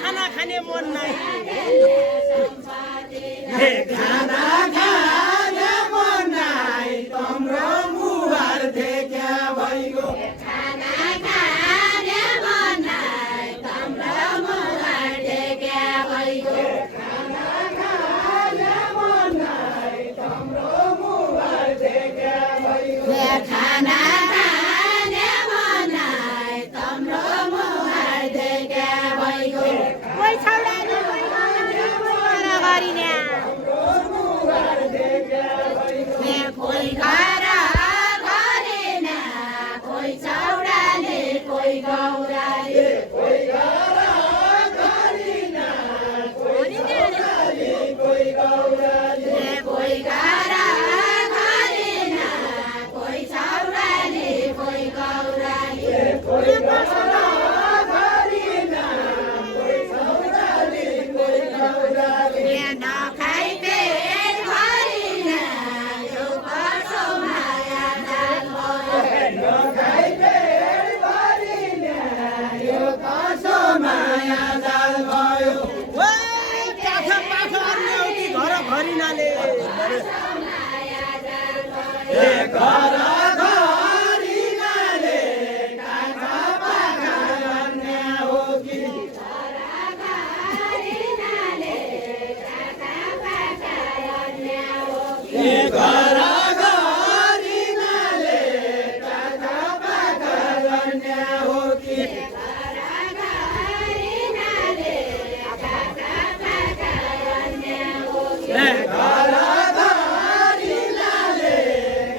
खाना खाने मन नहीं खाना खाने मन नहीं तम्रो मुहार देखा भइगो खाना खाने मन नहीं तम्रो मुहार देखा भइगो खाना खाने मन नहीं तम्रो मुहार देखा भइगो खाना खाने मन नहीं तम्रो मुहार देखा भइगो कोही छौडाले कोही गरिने कोही घर गरेन कोही छौडाले कोही गौराले कोही घर गरिन कोही छौडाले कोही गौराले कोही घर गरेन कोही छौडाले कोही गौराले कोही घर गरिन कोही छौडाले कोही गौराले नखाइ पेट भरिन यो कसो माया जाल भयो नखाइ पेट भरिन यो कसो माया जाल भयो पाठा पाठा अन्य घर भरिनाले माया जाल भयो ए घर गरिनाले काखा पाखा अन्य हो कि गरिनाले काका पाका अन्य हो ए घर गरिनाले काखा पाखा अन्य हो कि गरिनाले काका पाका अन्य हो ए घर गरिनाले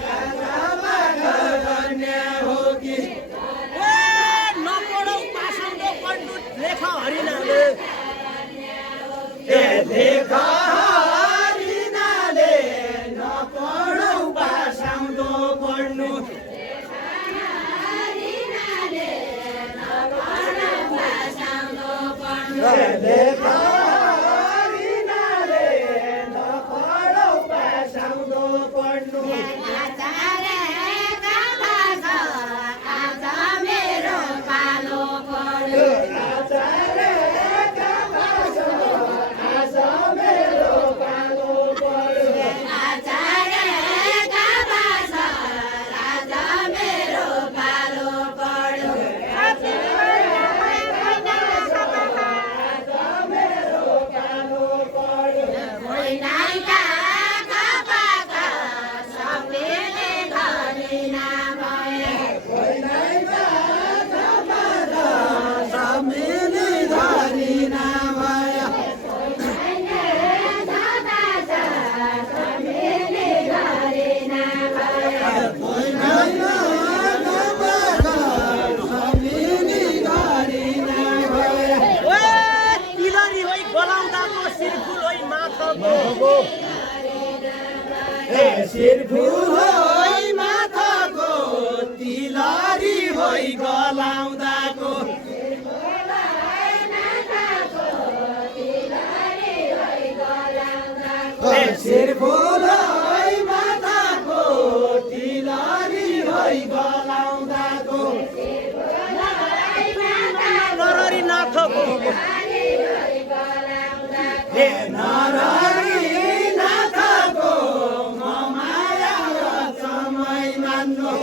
काखा पाखा अन्य हो कि नपढौ पासङ्गो पढ्नु लेख हरिनाले ए लेख हरिनाले नपढौ पासाउँदो पढ्नु गरिनाले नपढ भाषाउँदो पढ्नु लेख हरिनाले नपढौ पासाउँदो पढ्नु आचार्यका भाषा आज मेरो पालो पर्यो आचार्यका भाषा आज मेरो पालो पर्यो आचार्यका भाषा आज मेरो पालो पर्यो नाइका खापाका सबैले धरिना भए समिली धरिना भयो सबैले धरिना भए समिली धरिना भयो तिलरी होइ गलाउँदाको सिरफुल होइ माथको ए शिरफुल होइ माथाको तिलरी होइ गलाउँदाको ए शिरफुल होइ माथाको तिलरी होइ गलाउँदाको नररी नाथको ए नररी नाथको म माया समय मान्नु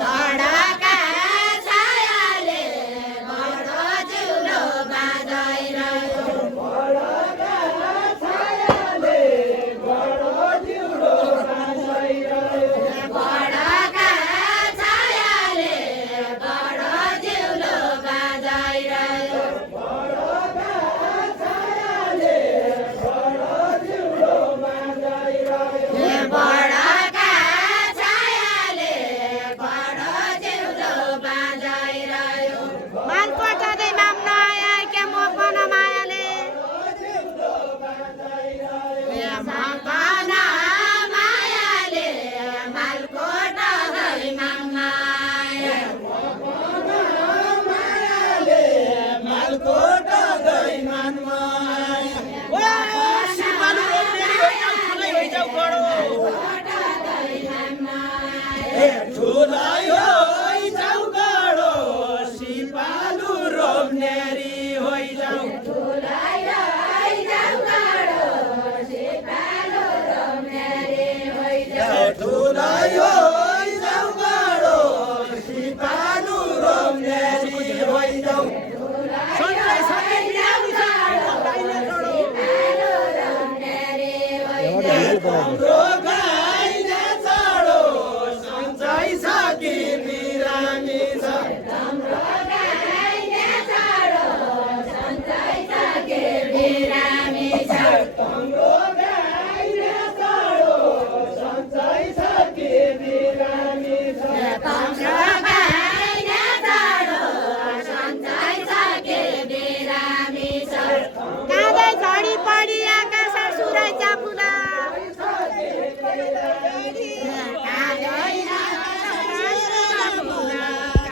बडा